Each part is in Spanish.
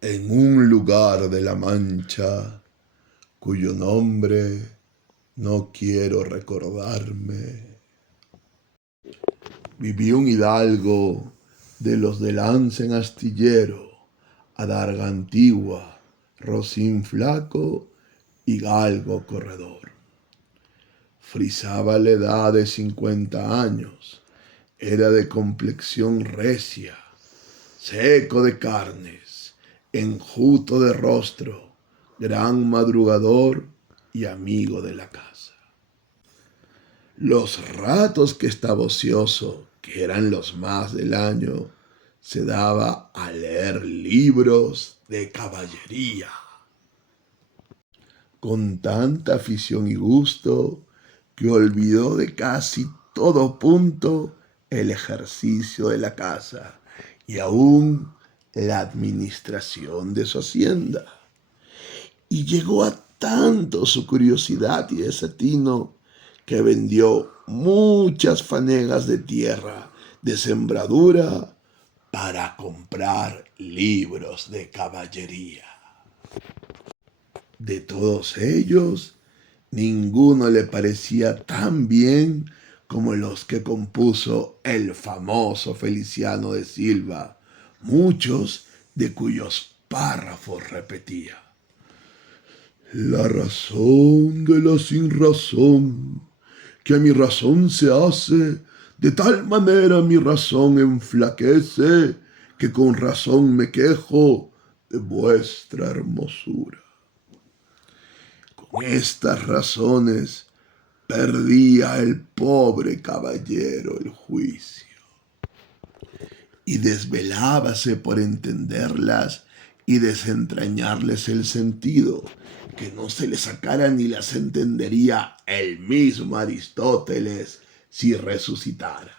en un lugar de la Mancha, cuyo nombre no quiero recordarme, vivió un hidalgo de los de lanza en astillero, adarga antigua, rocín flaco y galgo corredor. Frisaba la edad de 50 años, era de complexión recia, seco de carnes, enjuto de rostro, gran madrugador y amigo de la casa. Los ratos que estaba ocioso, que eran los más del año, se daba a leer libros de caballería. Con tanta afición y gusto que olvidó de casi todo punto el ejercicio de la casa y aún la administración de su hacienda. Y llegó a tanto su curiosidad y desatino que vendió muchas fanegas de tierra de sembradura para comprar libros de caballería. De todos ellos, ninguno le parecía tan bien como los que compuso el famoso Feliciano de Silva, muchos de cuyos párrafos repetía: la razón de la sinrazón, que a mi razón se hace, de tal manera mi razón enflaquece, que con razón me quejo de vuestra hermosura. Con estas razones perdía el pobre caballero el juicio y desvelábase por entenderlas y desentrañarles el sentido, que no se le sacara ni las entendería el mismo Aristóteles si resucitara.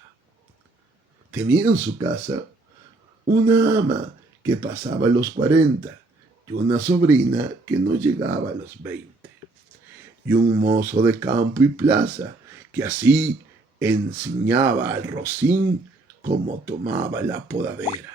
Tenía en su casa una ama que pasaba los 40 y una sobrina que no llegaba a los 20 y un mozo de campo y plaza que así enseñaba al rocín como tomaba la podadera.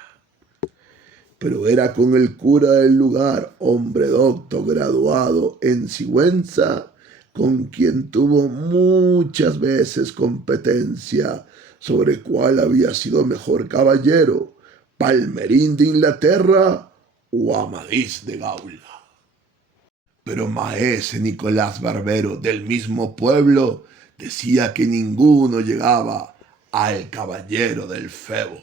Pero era con el cura del lugar, hombre docto graduado en Sigüenza, con quien tuvo muchas veces competencia sobre cuál había sido mejor caballero, Palmerín de Inglaterra o Amadís de Gaula. Pero maese Nicolás Barbero, del mismo pueblo, decía que ninguno llegaba al caballero del Febo.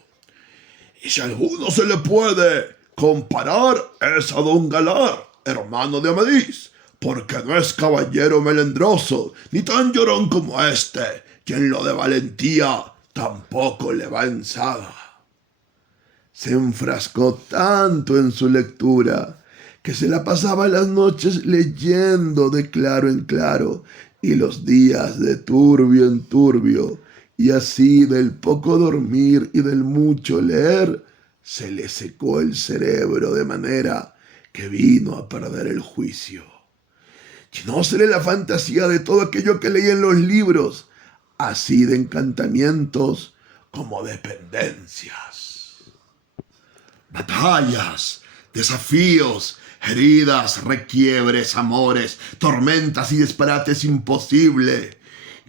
Y si a alguno se le puede comparar es a don Galar, hermano de Amadís, porque no es caballero melendroso, ni tan llorón como este, que en lo de valentía tampoco le va en saga. Se enfrascó tanto en su lectura que se la pasaba las noches leyendo de claro en claro y los días de turbio en turbio, y así del poco dormir y del mucho leer se le secó el cerebro de manera que vino a perder el juicio. Llenósele la fantasía de todo aquello que leía en los libros, así de encantamientos como de pendencias. Batallas, desafíos, heridas, requiebres, amores, tormentas y disparates imposibles.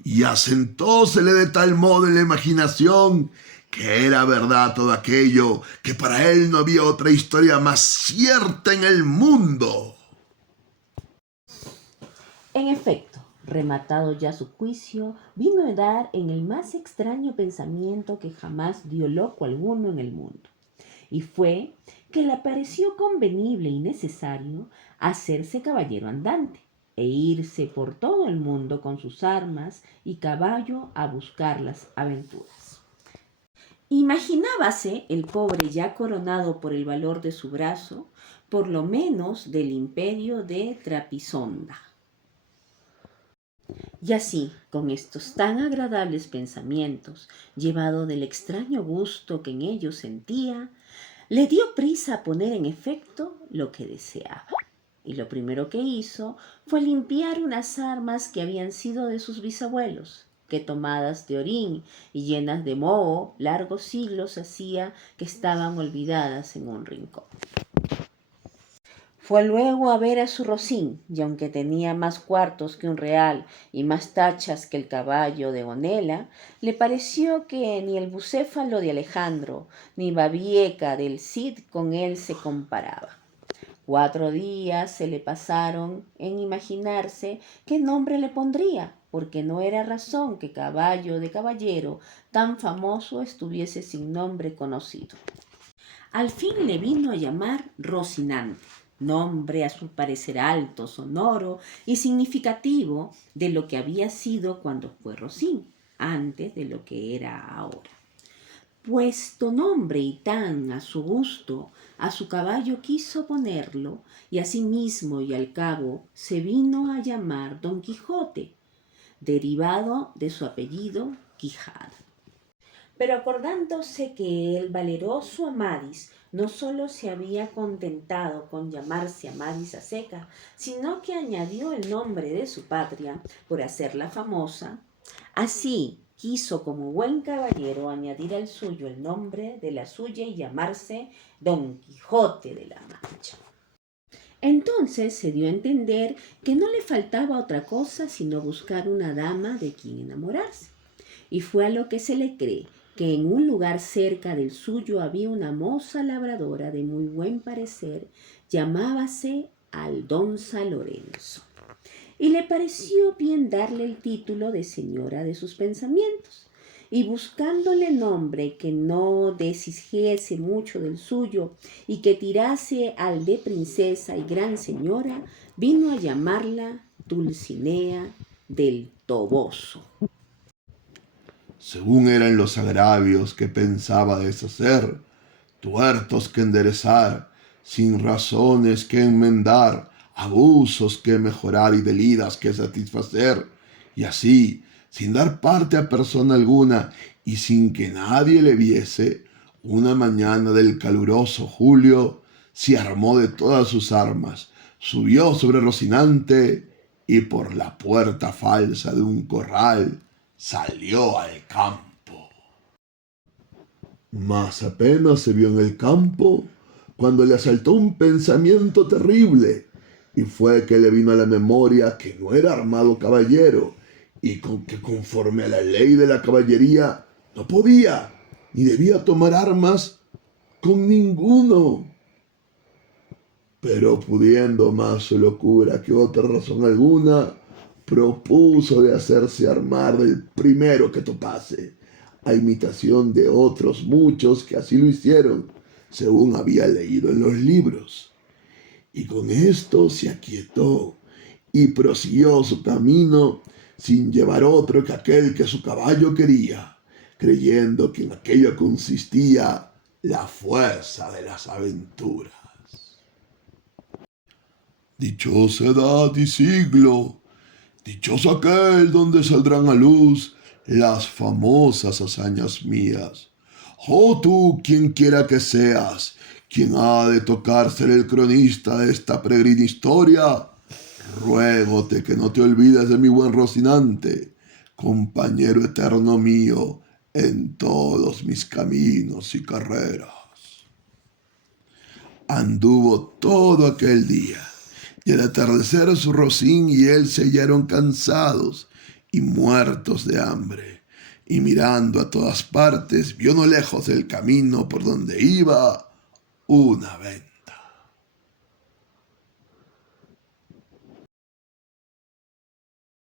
Y asentósele de tal modo en la imaginación que era verdad todo aquello, que para él no había otra historia más cierta en el mundo. En efecto, rematado ya su juicio, vino a dar en el más extraño pensamiento que jamás dio loco alguno en el mundo. Y fue que le pareció convenible y necesario hacerse caballero andante e irse por todo el mundo con sus armas y caballo a buscar las aventuras. Imaginábase el pobre ya coronado por el valor de su brazo, por lo menos del imperio de Trapisonda. Y así, con estos tan agradables pensamientos, llevado del extraño gusto que en ellos sentía, le dio prisa a poner en efecto lo que deseaba. Y lo primero que hizo fue limpiar unas armas que habían sido de sus bisabuelos, que tomadas de orín y llenas de moho, largos siglos hacía que estaban olvidadas en un rincón. Fue luego a ver a su Rosín, y aunque tenía más cuartos que un real y más tachas que el caballo de Gonela, le pareció que ni el bucéfalo de Alejandro, ni Babieca del Cid con él se comparaba. 4 días se le pasaron en imaginarse qué nombre le pondría, porque no era razón que caballo de caballero tan famoso estuviese sin nombre conocido. Al fin le vino a llamar Rocinante, nombre a su parecer alto, sonoro y significativo de lo que había sido cuando fue Rocín, antes de lo que era ahora. Puesto nombre y tan a su gusto, a su caballo quiso ponerlo, y asimismo y al cabo se vino a llamar Don Quijote, derivado de su apellido Quijada. Pero acordándose que el valeroso Amadís no sólo se había contentado con llamarse Amadís a seca, sino que añadió el nombre de su patria por hacerla famosa, así quiso como buen caballero añadir al suyo el nombre de la suya y llamarse Don Quijote de la Mancha. Entonces se dio a entender que no le faltaba otra cosa sino buscar una dama de quien enamorarse. Y fue a lo que se le cree que en un lugar cerca del suyo había una moza labradora de muy buen parecer, llamábase Aldonza Lorenzo, y le pareció bien darle el título de señora de sus pensamientos, y buscándole nombre que no deshigiese mucho del suyo y que tirase al de princesa y gran señora, vino a llamarla Dulcinea del Toboso. Según eran los agravios que pensaba deshacer, tuertos que enderezar, sin razones que enmendar, abusos que mejorar y delidas que satisfacer, y así, sin dar parte a persona alguna y sin que nadie le viese, una mañana del caluroso julio, se armó de todas sus armas, subió sobre Rocinante y por la puerta falsa de un corral salió al campo. Mas apenas se vio en el campo cuando le asaltó un pensamiento terrible, y fue que le vino a la memoria que no era armado caballero y que conforme a la ley de la caballería no podía ni debía tomar armas con ninguno. Pero pudiendo más su locura que otra razón alguna, propuso de hacerse armar del primero que topase, a imitación de otros muchos que así lo hicieron, según había leído en los libros. Y con esto se aquietó y prosiguió su camino sin llevar otro que aquel que su caballo quería, creyendo que en aquello consistía la fuerza de las aventuras. Dichosa edad y siglo, dichoso aquel donde saldrán a luz las famosas hazañas mías. Oh tú, quien quiera que seas, quien ha de tocar ser el cronista de esta peregrina historia, ruégote que no te olvides de mi buen Rocinante, compañero eterno mío en todos mis caminos y carreras. Anduvo todo aquel día, y al atardecer su Rocín y él se hallaron cansados y muertos de hambre, y mirando a todas partes vio no lejos del camino por donde iba una venta.